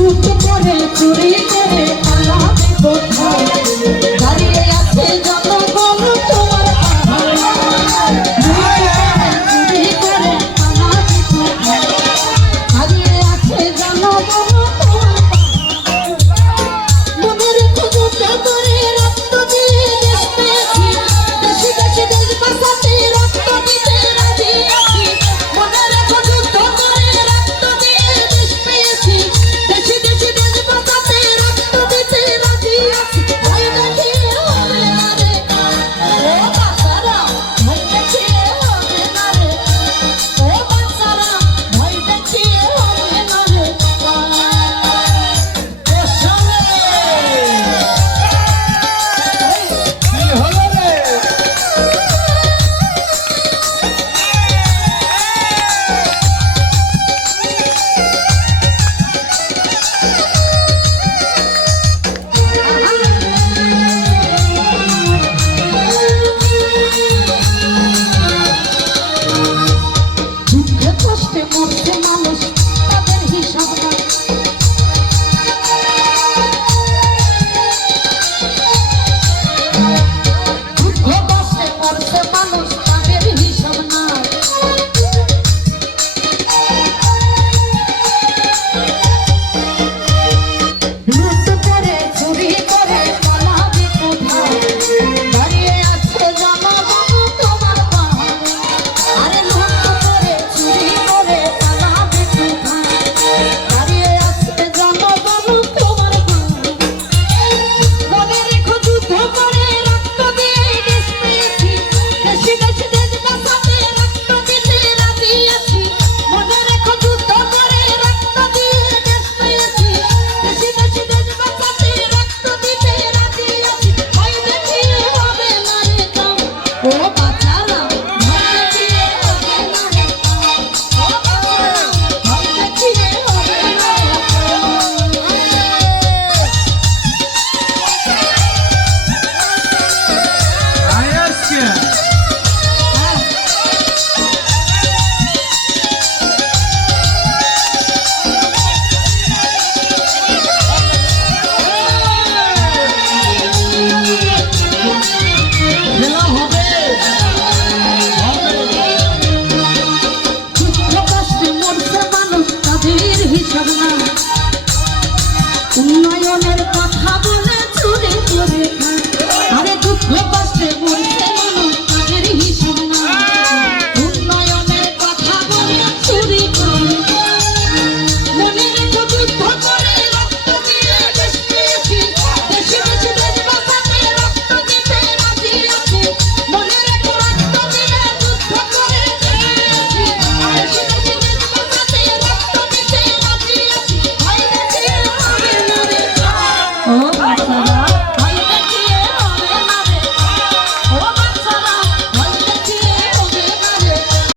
চুপ করে চুরি করে পালাবে কোথায় দাঁড়িয়ে আছে আসনা